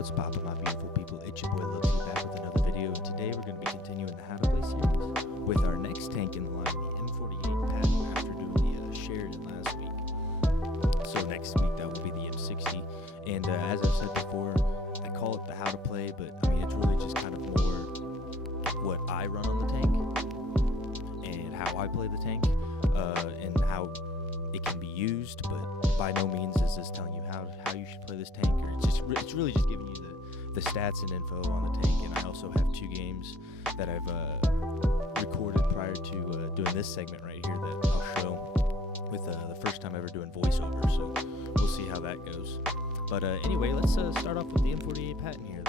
What's poppin', my beautiful people? It's your boy Luxyyy back with another video, and today we're going to be continuing the How to Play series with our next tank in the line, the M48 Patton, after doing the Sheridan last week. So next week that will be the M60, and as I've said before, I call it the How to Play, but I mean it's really just kind of more what I run on the tank and how I play the tank, and how it can be used, but by no means is this telling you how you should play this tank, or it's really just giving you the stats and info on the tank. And I also have 2 games that I've recorded prior to doing this segment right here that I'll show with the first time ever doing voiceover, so we'll see how that goes. But anyway, let's start off with the M48 Patton here,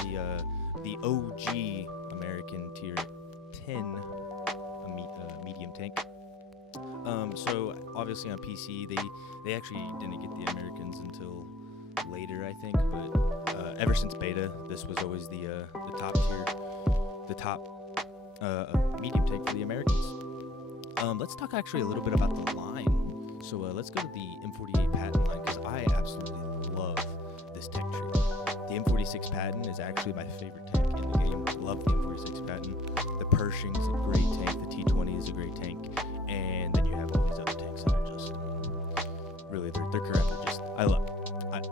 the OG American tier 10 medium tank. So obviously on PC they actually didn't get the Americans until later, I think, but ever since beta this was always the top tier, the top medium tank for the Americans. Let's talk actually a little bit about the line. So let's go to the M48 Patton line, because I absolutely love this tank tree. The M46 Patton is actually my favorite tank in the game. Love the M46 Patton. The Pershing's a great tank, the T20 is a great tank, and then you have all these other tanks that are just really they're currently just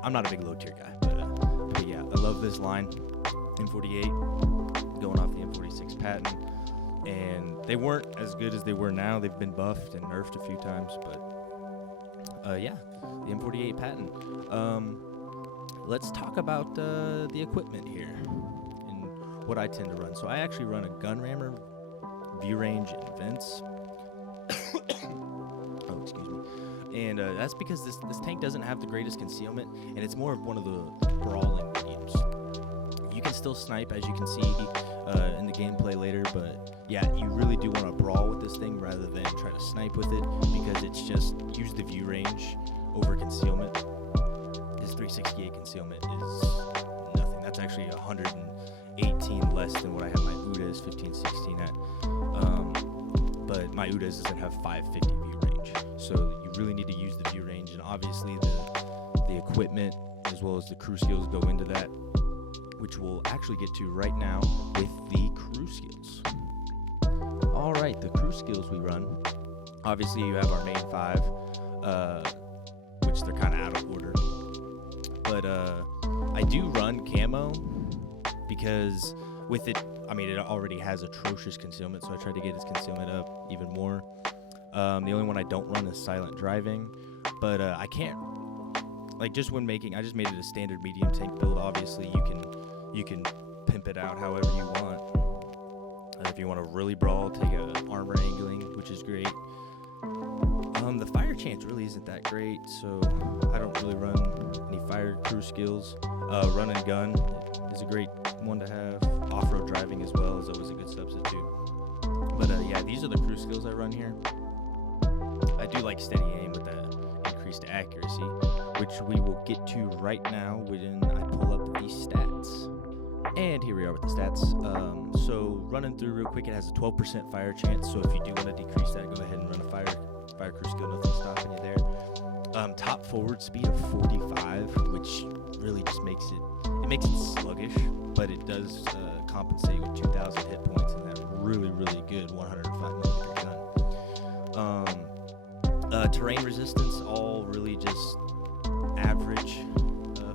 I'm not a big low tier guy, but yeah, I love this line. M48 going off the M46 Patton, and they weren't as good as they were now. They've been buffed and nerfed a few times, but yeah, the M48 Patton. Let's talk about the equipment here and what I tend to run. So I actually run a gun rammer, view range, and vents. Oh, excuse me. And that's because this tank doesn't have the greatest concealment, and it's more of one of the brawling mediums. You can still snipe, as you can see in the gameplay later, but yeah, you really do want to brawl with this thing rather than try to snipe with it, because it's just use the view range over concealment. This 368 concealment is nothing. That's actually 118 less than what I have my UDA's 1516 at. But my UDA's doesn't have 550 view range, so you really need to use the view range, and obviously the equipment as well as the crew skills go into that, which we'll actually get to right now with the crew skills. Alright, the crew skills we run. Obviously you have our main 5, which they're kind of out of order. But I do run camo because with it, I mean, it already has atrocious concealment, so I try to get its concealment up even more. The only one I don't run is silent driving, but I can't, like, just when making, I just made it a standard medium tank build. Obviously you can pimp it out however you want. If you want to really brawl, take a armor angling, which is great. The fire chance really isn't that great, so I don't really run any fire crew skills. Run and gun is a great one to have. Off-road driving as well is always a good substitute. But yeah, these are the crew skills I run here. I do like steady aim with that increased accuracy, which we will get to right now when I pull up the stats. And here we are with the stats. So running through real quick, it has a 12% fire chance, so if you do want to decrease that, go ahead and run a fire crew skill, nothing stopping you there. Top forward speed of 45, which really just makes it sluggish, but it does compensate with 2,000 hit points and that really good 105mm gun. Terrain resistance, all really just average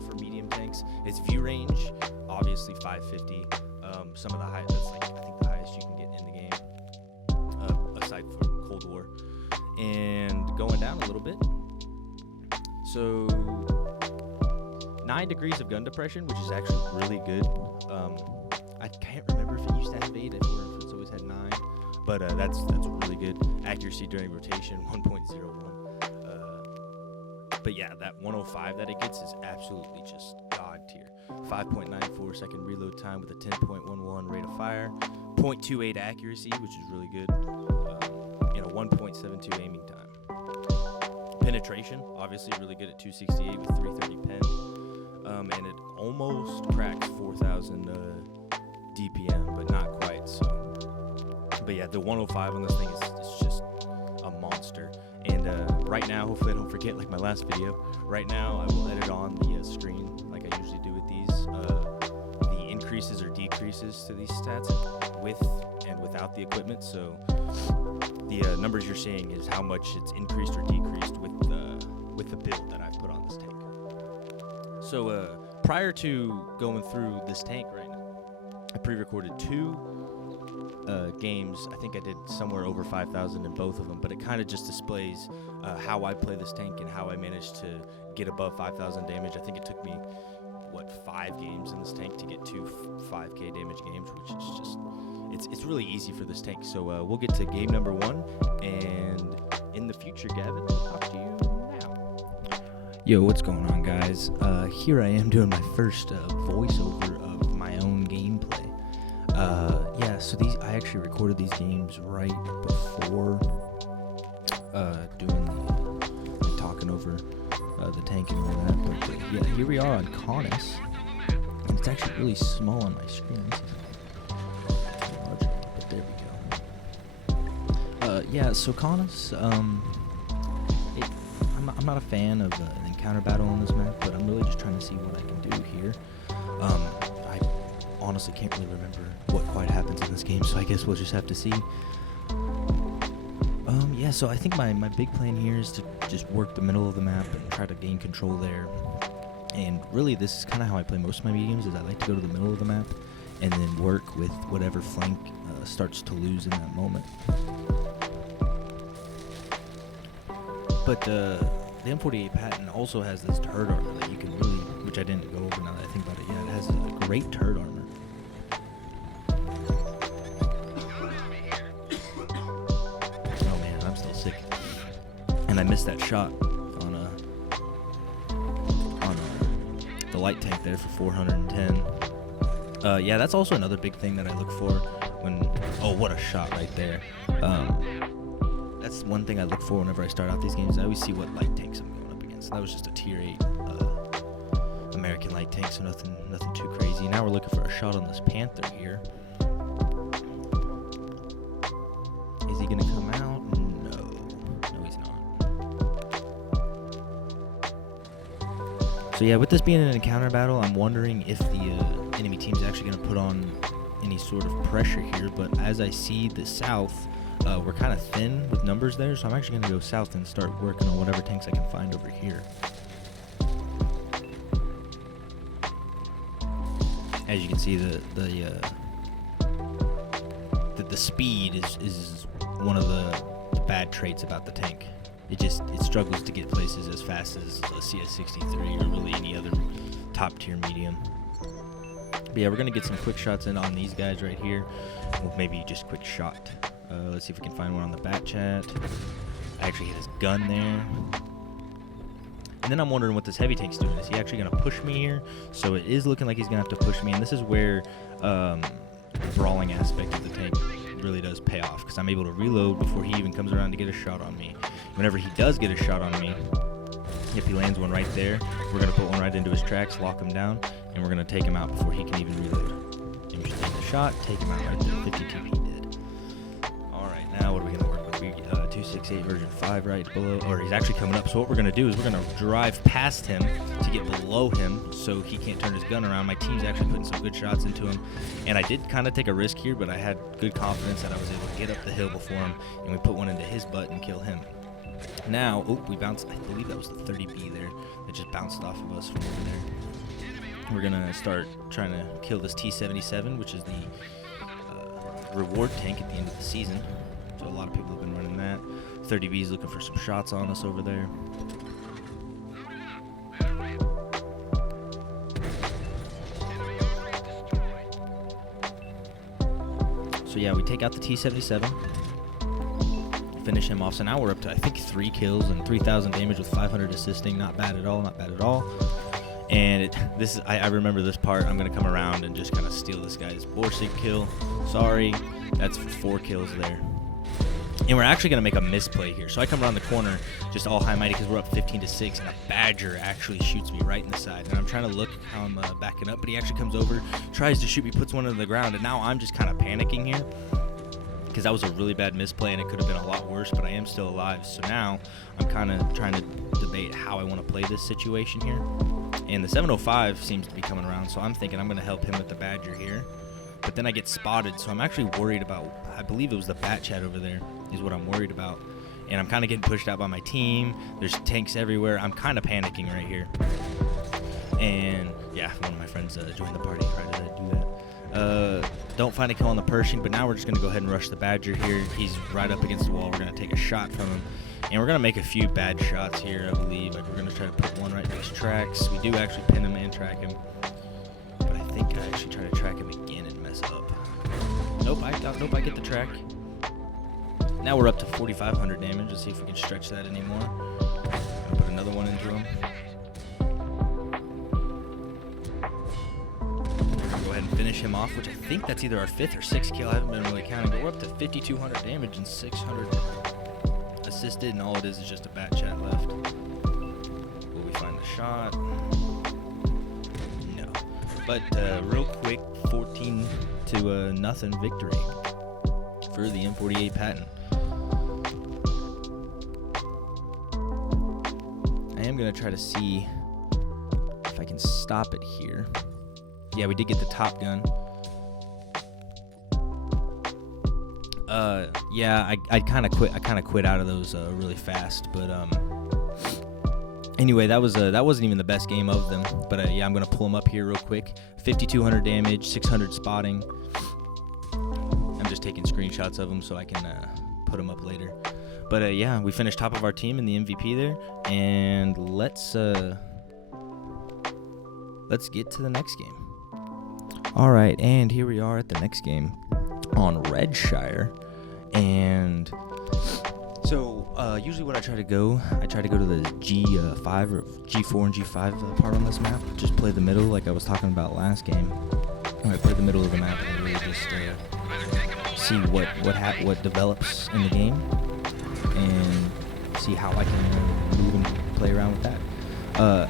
for medium tanks. Its view range, obviously 550. Some of the highest, that's like I think the highest you can get in the game, aside from Cold War. And going down a little bit, so 9 degrees of gun depression, which is actually really good. I can't remember if it used to have 8 or if it's always had 9, but that's really good. Accuracy during rotation 1.01. But yeah, that 105 that it gets is absolutely just god tier. 5.94 second reload time with a 10.11 rate of fire, 0.28 accuracy, which is really good. And a 1.72 aiming time. Penetration, obviously really good at 268 with 330 pen. And it almost cracks 4,000 DPM, but not quite. So, but yeah, the 105 on this thing is just a monster. And right now, hopefully I don't forget like my last video. Right now, I will edit on the screen like I usually do with these. increases or decreases to these stats with and without the equipment. So the numbers you're seeing is how much it's increased or decreased with the build that I've put on this tank. So prior to going through this tank right now, I pre-recorded 2 games. I think I did somewhere over 5,000 in both of them, but it kind of just displays how I play this tank and how I managed to get above 5,000 damage. I think it took me 5 games in this tank to get 2 5k damage games, which is just it's really easy for this tank. So we'll get to game number 1, and in the future, Gavin, I'll talk to you now. Yo, what's going on, guys? Here I am doing my first voiceover of my own gameplay. Yeah, so I actually recorded these games right before doing the talking over the tank and all that. But yeah, here we are on Conus, and it's actually really small on my screen. Larger, but there we go. Yeah, so Conus, I'm not a fan of an encounter battle on this map, but I'm really just trying to see what I can do here. I honestly can't really remember what quite happens in this game, so I guess we'll just have to see. Yeah, so I think my big plan here is to just work the middle of the map and try to gain control there. And really, this is kind of how I play most of my mediums, is I like to go to the middle of the map and then work with whatever flank starts to lose in that moment. But the M48 Patton also has this turret armor that you can really, which I didn't go over now that I think about it. Yeah, it has a great turret armor. Oh man, I'm still sick. And I missed that shot on the light tank there for 410. Yeah, that's also another big thing that I look for when. Oh, what a shot right there. That's one thing I look for whenever I start out these games. I always see what light tanks I'm going up against. That was just a tier 8 American light tank, so nothing too crazy. Now we're looking for a shot on this Panther here. Is he gonna come out? No, he's not. So yeah, with this being an encounter battle, I'm wondering if the enemy team's actually gonna put on any sort of pressure here. But as I see the south, we're kind of thin with numbers there, so I'm actually going to go south and start working on whatever tanks I can find over here. As you can see, the speed is one of the bad traits about the tank. It struggles to get places as fast as a CS63 or really any other top tier medium. But yeah, we're going to get some quick shots in on these guys right here. Well, maybe just quick shot. Let's see if we can find one on the bat chat. I actually hit his gun there. And then I'm wondering what this heavy tank's doing. Is he actually going to push me here? So it is looking like he's going to have to push me. And this is where the brawling aspect of the tank really does pay off, because I'm able to reload before he even comes around to get a shot on me. Whenever he does get a shot on me, if he lands one right there, we're going to put one right into his tracks, lock him down, and we're going to take him out before he can even reload. And we should take the shot, take him out right there, 50 TP dead. Now what are we going to work with? 268 version 5 right below, or he's actually coming up. So what we're going to do is we're going to drive past him to get below him so he can't turn his gun around. My team's actually putting some good shots into him, and I did kind of take a risk here, but I had good confidence that I was able to get up the hill before him, and we put one into his butt and kill him. Now, we bounced, I believe that was the 30B there that just bounced off of us from over there. We're going to start trying to kill this T-77, which is the reward tank at the end of the season. So a lot of people have been running that. 30B is looking for some shots on us over there. So yeah, we take out the T-77, finish him off. So now we're up to, I think, 3 kills and 3,000 damage with 500 assisting. Not bad at all, not bad at all. And I remember this part. I'm going to come around and just kind of steal this guy's Borsig kill. Sorry, that's 4 kills there. And we're actually going to make a misplay here. So I come around the corner, just all high mighty, because we're up 15-6, and a Badger actually shoots me right in the side. And I'm trying to look how I'm backing up, but he actually comes over, tries to shoot me, puts one into the ground, and now I'm just kind of panicking here, because that was a really bad misplay, and it could have been a lot worse, but I am still alive. So now I'm kind of trying to debate how I want to play this situation here. And the 705 seems to be coming around, so I'm thinking I'm going to help him with the Badger here. But then I get spotted, so I'm actually worried about, I believe it was the Bat Chat over there is what I'm worried about. And I'm kind of getting pushed out by my team. There's tanks everywhere. I'm kind of panicking right here. And yeah, one of my friends joined the party. Try to do that. Don't find a kill on the Pershing, but now we're just going to go ahead and rush the Badger here. He's right up against the wall. We're going to take a shot from him. And we're going to make a few bad shots here, I believe. Like, we're going to try to put one right to his tracks. We do actually pin him and track him. But I think I actually try to track him again and mess up. Nope, I get the track. Now we're up to 4,500 damage. Let's see if we can stretch that anymore. I'll put another one into him. Go ahead and finish him off, which I think that's either our 5th or 6th kill. I haven't been really counting, but we're up to 5,200 damage and 600 assisted, and all it is just a Bat Chat left. Will we find the shot? No. But real quick, 14 to nothing victory for the M48 Patton. I am going to try to see if I can stop it here. Yeah, we did get the Top Gun. Yeah, I kind of quit out of those really fast, but anyway, that wasn't even the best game of them. But yeah, I'm gonna pull them up here real quick. 5,200 damage, 600 spotting. I'm just taking screenshots of them so I can put them up later. But yeah, we finished top of our team in the MVP there, and let's get to the next game. All right, and here we are at the next game on Redshire. And so usually what I try to go to the G5 or G4 and G5 part on this map. Just play the middle like I was talking about last game. When I play the middle of the map and really just see what develops in the game and see how I can move and play around with that.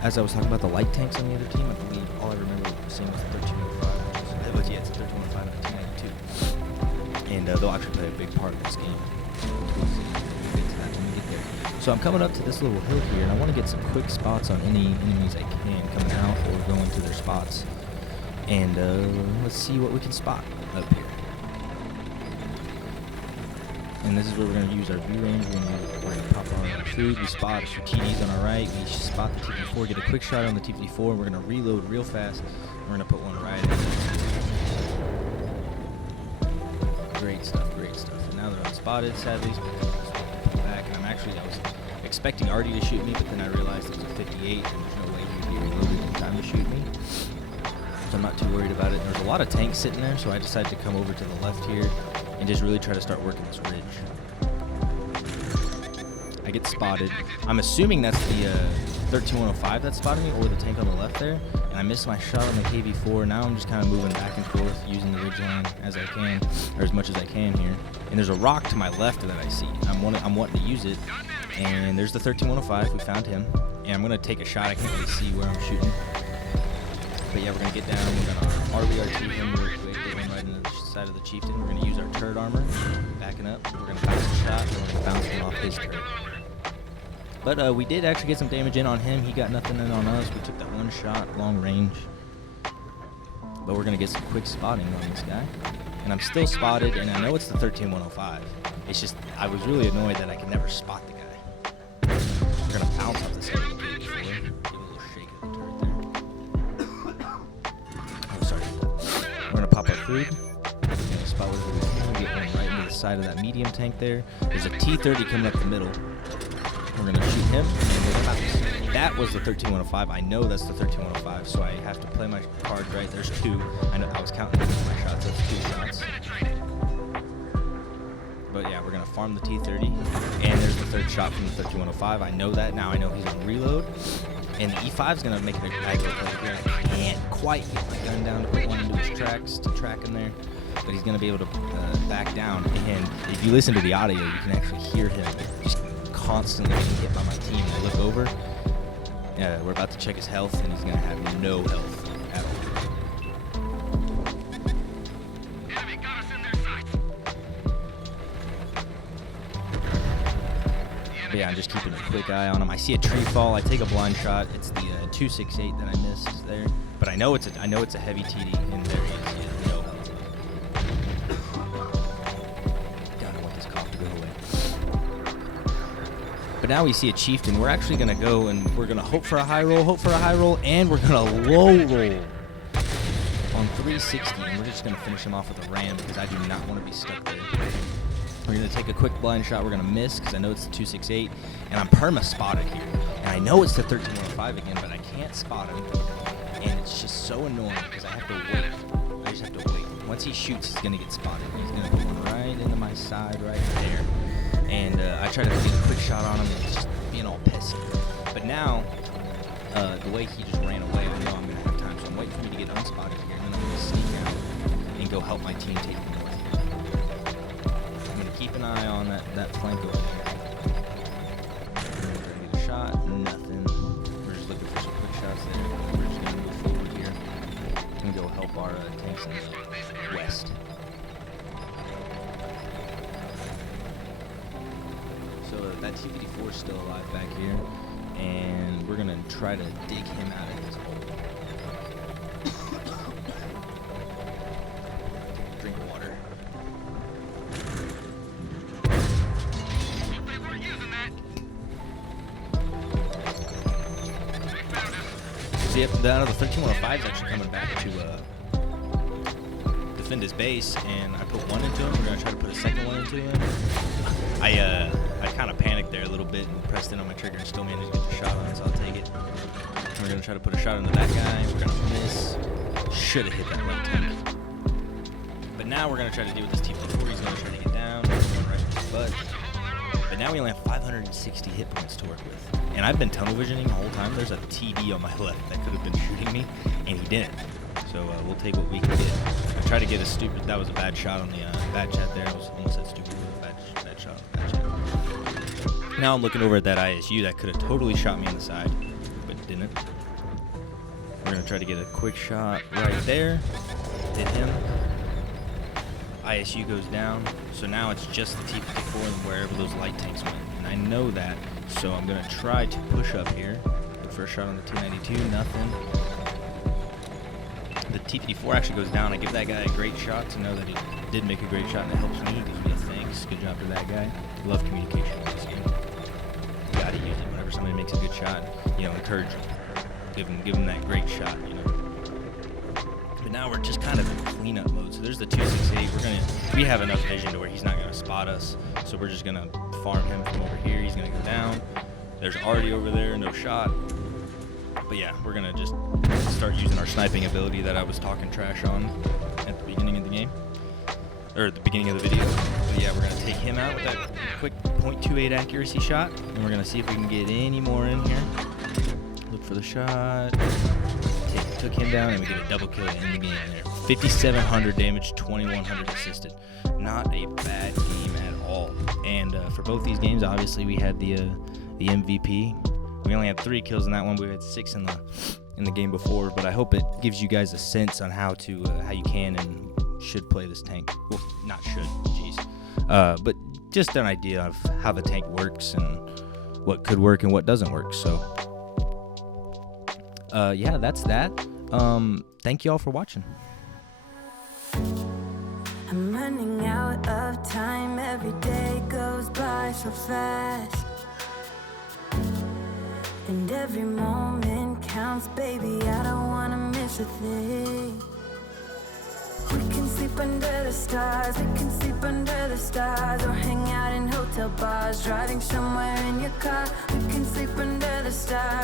As I was talking about the light tanks on the other team, I believe all I remember seeing was the 1305. But yeah, it's a 1315 and a 1092. And they'll actually play a big part of this game. So I'm coming up to this little hill here, and I want to get some quick spots on any enemies I can coming out or going to their spots. And let's see what we can spot up here. And this is where we're going to use our view range. We're going to pop on our food. We spot a few TDs on our right. We spot the TP4, get a quick shot on the TP4, and we're going to reload real fast. We're going to put one right in. Great stuff. And now they're unspotted, sadly. So back, and I was expecting Artie to shoot me, but then I realized it was a 58, and there's no way he would be reloaded in time to shoot me. So I'm not too worried about it. There's a lot of tanks sitting there, so I decided to come over to the left here and just really try to start working this ridge. I get spotted. I'm assuming that's the 13105 that spotted me, or the tank on the left there. And I missed my shot on the KV4. Now I'm just kind of moving back and forth, using the ridgeline as I can, or as much as I can here. And there's a rock to my left that I see. I'm wanting to use it. And there's the 13105. We found him. And I'm going to take a shot. I can't really see where I'm shooting. But yeah, we're going to get down. We're going to RBRT him real quick. Get him right into the side of the chieftain. We're going to use our turret armor. Backing up. We're going to bounce the shot. And we're going to bounce him off his turret. But we did actually get some damage in on him. He got nothing in on us. We took that one shot, long range. But we're going to get some quick spotting on this guy. And I'm still spotted, and I know it's the 13105. It's just, I was really annoyed that I could never spot the guy. We're going to bounce off the side of the KV4. Give a little shake of the turret there. Oh, sorry. We're going to pop our food. We're going to spot whatever we can. Get one right into the side of that medium tank there. There's a T-30 coming up the middle. We're going to shoot him, and we're going to bounce. That was the 13105. I know that's the 13105, so I have to play my cards right. There's two. I know I was counting my shots. That's 2 shots. But yeah, we're going to farm the T-30. And there's the third shot from the 13105. I know that. Now I know he's on reload. And the E5 is going to make an aggro play here. I can't quite get my gun down to put one into his tracks to track him there. But he's going to be able to back down. And if you listen to the audio, you can actually hear him just constantly getting hit by my team. I look over, we're about to check his health, and he's going to have no health at all. Enemy got us in their sight. The But yeah, I'm just keeping a quick eye on him. I see a tree fall. I take a blind shot. It's the 268 that I missed there. But I know it's a heavy TD in there. No. God, I want this cop to go away. But now we see a chieftain. We're actually gonna go and we're gonna hope for a high roll, and we're gonna low roll on 360, and we're just gonna finish him off with a ram because I do not want to be stuck there. We're going to take a quick blind shot. We're going to miss because I know it's the 268, and I'm perma-spotted here. And I know it's the 1315 again, but I can't spot him. And it's just so annoying because I have to wait. I just have to wait. Once he shoots, he's going to get spotted. He's going to put one right into my side right there. And I try to take a quick shot on him, and he's just being all pissy. But now, the way he just ran away, I know I'm going to have time. So I'm waiting for me to get unspotted here, and then I'm going to sneak out and go help my team take him north. Keep an eye on that flank over there. Get a shot, nothing. We're just looking for some quick shots there. We're just going to move forward here and go help our tanks in the west. So that T-54 is still alive back here, and we're going to try to dig him out of his hole. Drink water. So yep, the 1315 is actually coming back to defend his base, and I put one into him. We're gonna try to put a second one into him. I kind of panicked there a little bit and pressed in on my trigger and still managed to get the shot on it, so I'll take it. And we're gonna try to put a shot into that guy. We're gonna miss. Should have hit that right tank. But now we're gonna try to deal with this T-54. He's gonna try to get down, right in his butt. But now we only have 560 hit points to work with. And I've been tunnel visioning the whole time. There's a TD on my left that could have been shooting me, and he didn't. So we'll take what we can get. I tried to get a stupid, that was a bad shot on the bad chat there. I was almost said stupid, bad shot on the bad chat. Now I'm looking over at that ISU that could have totally shot me on the side, but didn't. We're going to try to get a quick shot right there. Hit him. ISU goes down, so now it's just the T-54 and wherever those light tanks went. And I know that, so I'm going to try to push up here. Look for a shot on the T-92, nothing. The T-54 actually goes down. I give that guy a great shot to know that he did make a great shot, and it helps me. Gives me a thanks. Good job to that guy. Love communication in this game. You got to use it whenever somebody makes a good shot. You know, encourage them. Give them that great shot, you know. But now we're just kind of in cleanup mode. So there's the 268. We have enough vision to where he's not going to spot us. So we're just going to farm him from over here. He's going to go down. There's Artie over there, no shot. But yeah, we're going to just start using our sniping ability that I was talking trash on at the beginning of the game. Or at the beginning of the video. But yeah, we're going to take him out with that quick .28 accuracy shot. And we're going to see if we can get any more in here. Look for the shot. Took him down, and we get a double kill in the game there. 5,700 damage, 2,100 assisted. Not a bad game at all. And for both these games, obviously we had the MVP. We only had 3 kills in that one. We had 6 in the game before. But I hope it gives you guys a sense on how you can and should play this tank. Well, not should, jeez. But just an idea of how the tank works and what could work and what doesn't work. So yeah, that's that. Thank you all for watching. I'm running out of time. Every day goes by so fast, and every moment counts, baby. I don't wanna miss a thing. We can sleep under the stars, we can sleep under the stars, or hang out in hotel bars, driving somewhere in your car. We can sleep under the stars.